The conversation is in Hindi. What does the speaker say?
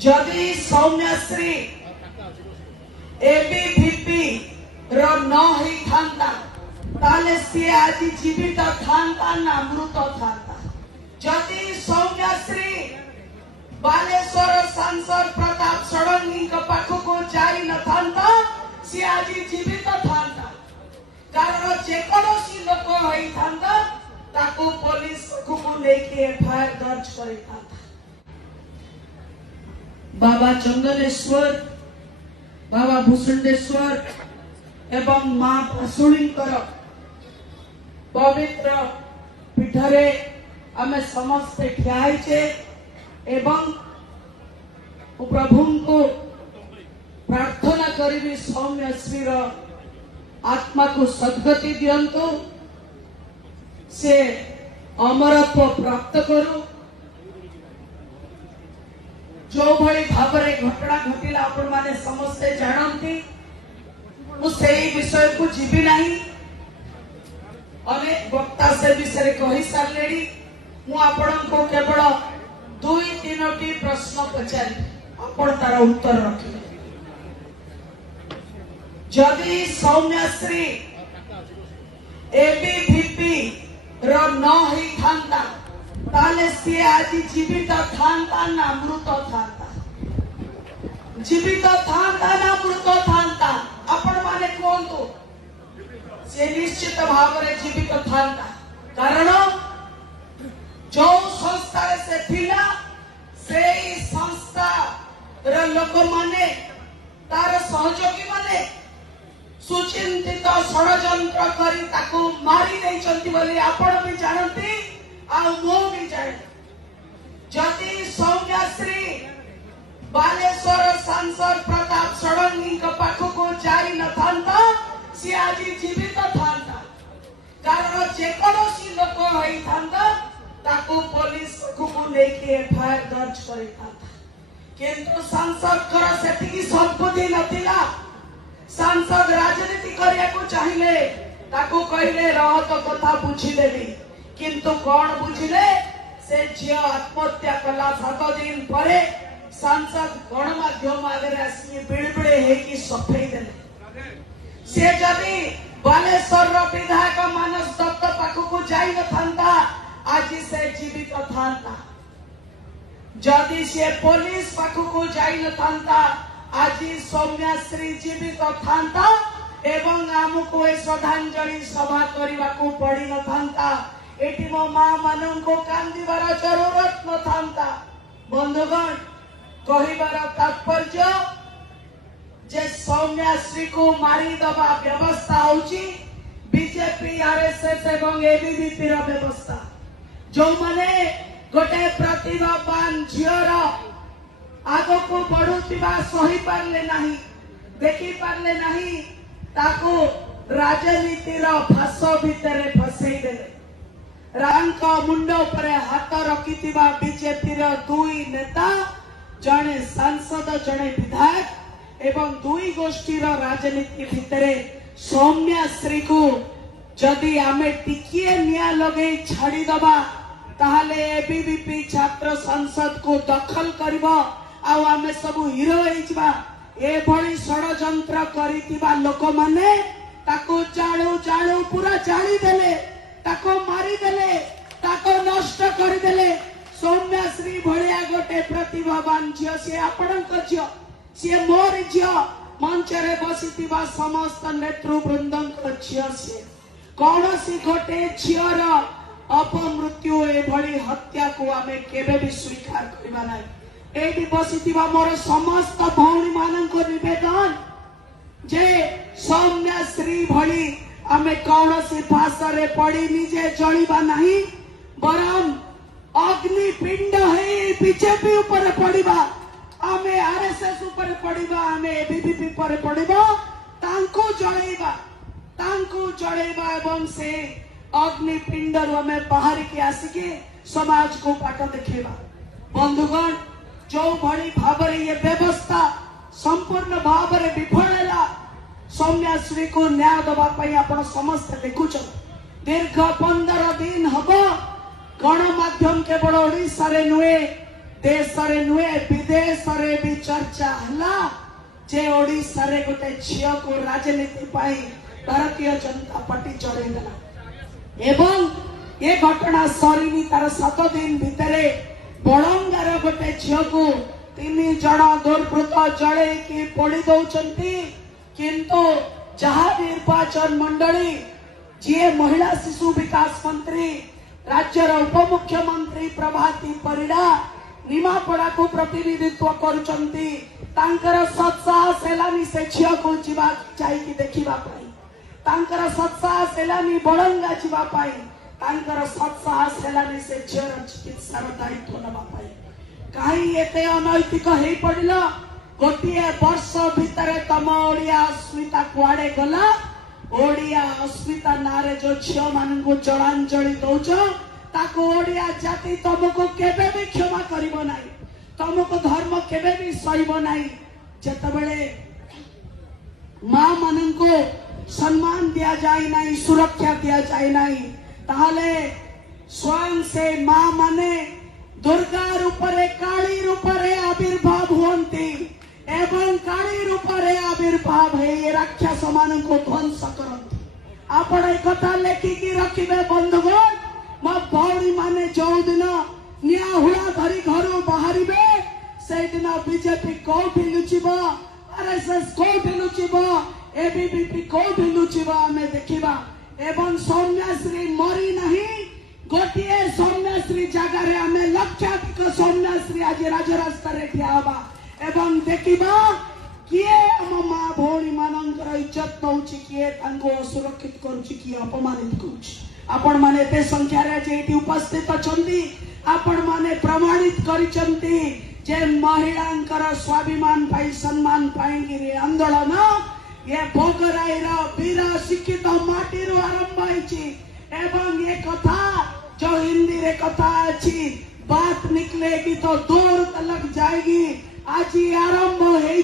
जदि सौम्यश्री एबीवीपी रो न ही थांता ताले सी आज जीवित थांता ना मृत थांता। जदि सौम्यश्री बालेश्वर सांसद प्रताप षडंगी पाखक जाई न थांता सी आज जीवित थांता। कारण जेकोसी लोक होता ताको पुलिस को लेके एफआईआर दर्ज कर बाबा चंदनेश्वर बाबा भूषुंडेश्वर एवं मां पाशुणी पवित्र पीठरे आमे समस्ते ठियाइचे एवं प्रभु को प्रार्थना करी सौम्यश्री आत्मा को सद्गति दियंतु से अमरत्व प्राप्त करू। जो भली भाव घटना घटिला आपण माने समस्ते जानती मुझे विषय को जीवी नहीं अनेक वक्ता से विषय कही सारे को केवल 2-3 प्रश्न पचारि आपण तार उत्तर रखिए। जदि सौम्यश्री एबीवीपी रो न ही थांता ताले सी आज जीवित थांता ना मृत थांता। जीवित थांता ना मृत थांता आपण माने कहतु से निश्चित भाव में जीवित थांता। कारण जो संस्था से थिला से संस्था रो लोक माने तार सहयोगी माने सुचिंतित षडयंत्र करी ताको मारी देइचंती बोली आपण भी जानती आ मो भी जाने। जदि सौम्यश्री बालेश्वर सांसद प्रताप षडंगी पाखक जाई न थांता सी आज जीवित थांता। कारण जेकोसी लोक होता ताको पुलिस को लेके एफआईआर दर्ज कर किंतु सांसद कर सेठी संपत्ति नथिला। सांसद राजनीति करिया को चाहिए ताको कहले रह तो कथा बुझीदेवी किंतु कौन बुझिले से झील आत्महत्या कला 7 दिन पर सांसद गणमाध्यम आगे आसी बिड़बिड़े है सफेई देले। से जदि बालेश्वर विधायक मानस दत्त पाखक जाई न थांता आज से जीवित थांता। जदि से पुलिस पाखक जाई न थांता आज सौम्यश्री जीवित थांता एवं आमको श्रद्धांजलि सभा करने को पड़ी न थांता। एटी मो मां मानन को कांदीबार जरूरत न थांता। बंधुगण कहिबार तात्पर्य जे सौम्यश्री को मारी दबा व्यवस्था होची बीजेपी आरएसएस एवं एबीवीपी रा व्यवस्था। जो माने गोटे प्रतिभावान झीर आगो को बढ़ुवा सही पारले नहीं देखी पारले नहीं ताको राजनीतिर फास भितर फसई देले। रांक मुंड पर हाथ रखि बीजेपी 2 नेता जड़े सांसद जड़े विधायक एवं 2 गोष्ठी राजनीति भितर सौम्यश्री को जदि आमे टिकिए निया लगे छाड़ी दबा ताहले एबीवीपी छात्र संसद को दखल करबा आउ आमे सब हीरो होइबा। ए भली षडयंत्र करितिबा लोक माने ताको जाळू जाळू पूरा जाळी देले ताको मारी देले ताको नष्ट कर देले। सौम्यश्री भलिया गोटे प्रतिभावान झियो से आपणक झियो से मोर झियो मंच रे बसितिबा समस्त नेतृवृंदक झियो से कौनसी गोटे झियर अपमृत्यु ए भली हत्या को आमे केबे भी स्वीकार करबा नै। एटी बसितिबा मोर समस्त भौणी मानक निवेदन जे सौम्यश्री भली आमे कौनसी फासरे पड़ी निजे जलिबा नहीं बरम अग्निपिंड है बीजेपी ऊपर पड़िबा आमे आरएसएस ऊपर पड़िबा आमे एबीवीपी पर पड़िबा तांको जळेबा एवं से अग्निपिंड आमे बाहर के आसिके समाज को बाट देखेबा। बंधुगण जो भली भाव ये व्यवस्था संपूर्ण भाव विफल है सौम्यश्री को न्याय दवाई आपण समस्त देखुच। दीर्घ 15 दिन हम गणमाध्यम केवल ओडिशा नुहे देश रे नुहे विदेश रे भी चर्चा हला जे ओडिशा रे गोटे झियो को राजनीति पाई भारतीय जनता पार्टी चढ़े गला एवं ये घटना सरीनी तार 7 दिन भितरे बड़ंगार गोटे झियो को 3 जन दुर्वृत्त जड़े की पोड़ी दौचंती किंतु जहाँ निर्वाचन मंडली जी महिला शिशु विकास मंत्री राज्यर उपमुख्यमंत्री प्रभाती परिड़ा निमापड़ा को प्रतिनिधित्व करुचंती तांकर सत्साहस हेलानी से झियो को जीवा चाहिए देखिबा पाई तांकर सत्साहस हेलानी बड़ंगा जीवा पाई तांकर सत्साहस हेलानी से झियर चिकित्सार दायित्व नबा पाई कहीं एते अनैतिक हेई पड़िला गोटिए वर्ष भितर तम ओडिया अस्मिता कुआड़े गला ओडिया अस्मिता नारे जो झियो मान को जलांजलि दौच ताको ओडिया जाति तुमको केबे भी क्षमा करिबो नाही तुमको धर्म केबे भी सहिबो नाही जतबेले मां मानन को सम्मान दिया जाए नहीं सुरक्षा दिया जाए नहीं ताहले स्वयं से मां माने दुर्गा रूपरे काली रूपरे आविर्भाव हुअन्ति एवं काली रूपरे आविर्भाव है राक्षस मान को ध्वंस करती आपण एक कथा लेखिकी रखिबे बंधुगण मो भौणी माने जो दिन निहुड़ा धरी घर बाहर से दिन बीजेपी कौटी लुचिब आरएसएस कौटी लुचिब एबीवीपी कौटी लुचिब आमे देखिबा एवं सौम्यश्री मरी नहीं गोटे सौम्यश्री जगार आमे लक्षाधिक सौम्यश्री आज राजरास्ता रे ठिया हबा एवं देखिबा किए हम मां भौणी मानकर इज्जत नउछि किए तांको असुरक्षित करूछि किए अपमानित करूछि आपण माने ते संख्या रे जेठी उपस्थित अछंती आपण माने प्रमाणित करिसंती जे महिलांकर स्वाभिमान पाई सम्मान पाई गिरी आंदोलन ये भोगराई रा वीर शिक्षित माटी रो आरंभ होइछि एवं ये कथा जो हिंदी रे कथा अछि बात निकलेगी तो दूर तक जाएगी आज आरंभ है।